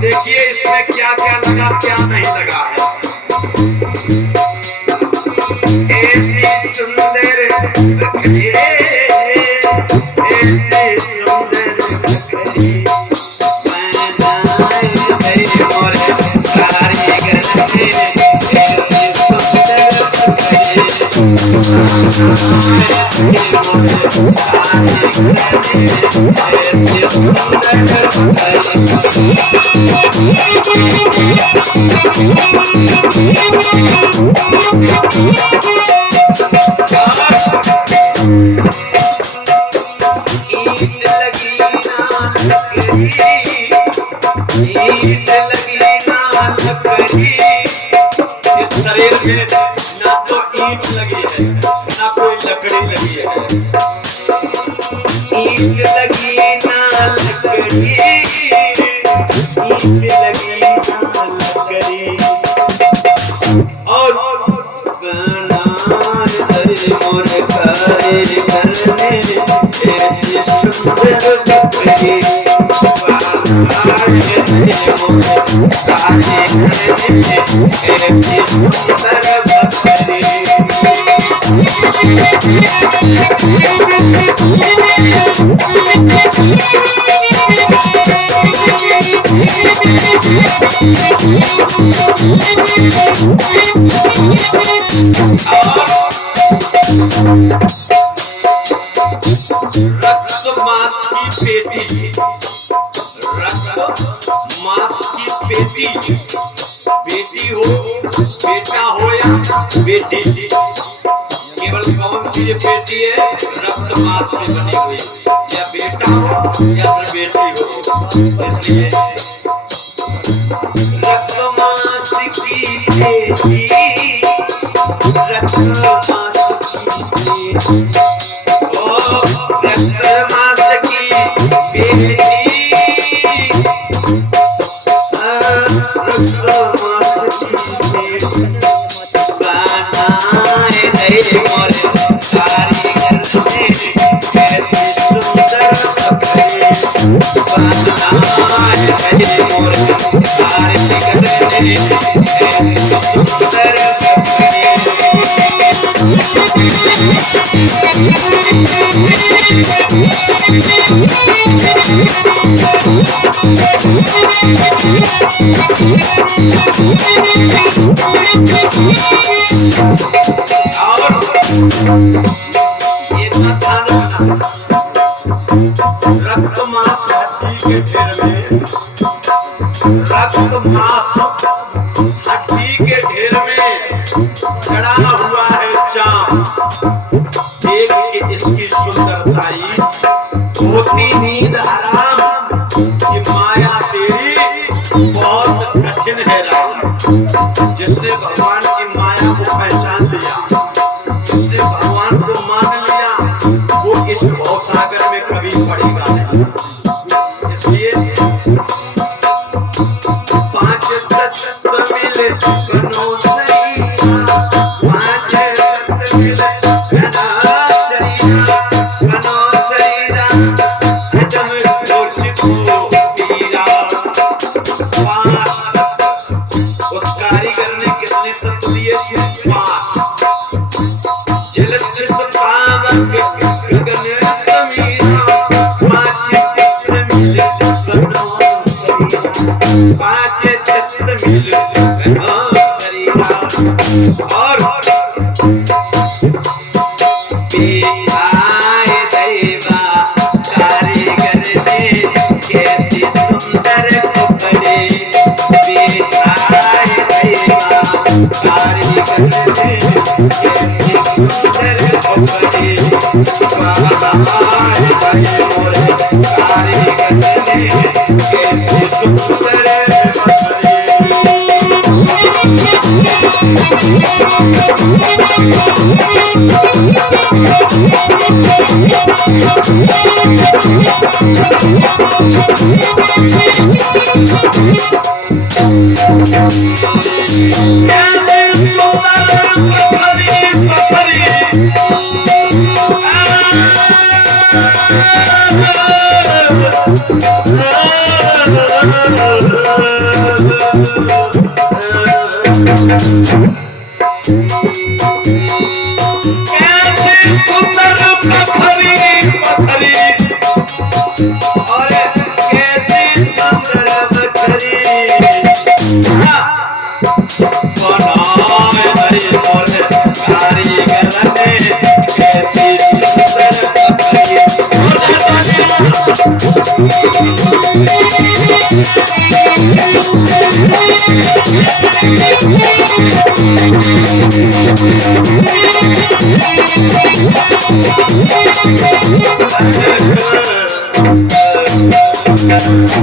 देखिए इसमें क्या क्या लगा क्या नहीं लगा है। ऐसी सुंदर बकरी, ऐसी सुंदर बकरी बनाए गए मोरे कारीगर ने। ऐसी सुंदर बकरी शरीर में ना तो ईंट लगी है ना कोई लकड़ी लगी है। ईंट लगी ना लकड़ी, ईंट लगी ना लकड़ी और बनाए गए मोरे कारीगर ने। ऐसी सुंदर बकरी रक्त मांस की पेटी, रक्त मांस की पेटी, बेटी हो बेटा हो या बेटी, केवल कौन सी ये पेटी है? रक्त मांस से बनी हुई, या बेटा हो या फिर बेटी हो। इसलिए रक्त मांस की पेटी, रक्त मांस की पेटी, ओ रक्त मांस की पेटी, रक्त मांस हड्डी के ढेर में, रक्त मांस हड्डी के ढेर में चढ़ा हुआ है चांद। देख के इसकी सुंदरताई होती नींद हराम कि माया तेरी बहुत कठिन है राम। जिसने भगवान की माया को पहचान लिया, जिसने भगवान को मान लिया, वो इस भवसागर में कभी पड़ेगा नहीं। इसलिए पांच तत्व मिले बनो शरीरा, पांच तत्व मिले बनो शरीरा, बनो शरीरा हजम रोज को पीरा। उस कारीगर ने कितने तत्व दिए? पांच। जल चित पावक गगन समीरा, पांच तत्व मिले बनो शरीरा, पांच तत्व मिले बनो शरीरा। और बेहाय दैवा कारीगर ने कैसी सुंदर कपड़े, बेहाय दैवा कारीगर ने कैसी सुंदर कपड़े, बेहाय मोरे कारीगर ने कैसी सुंदर कपड़े।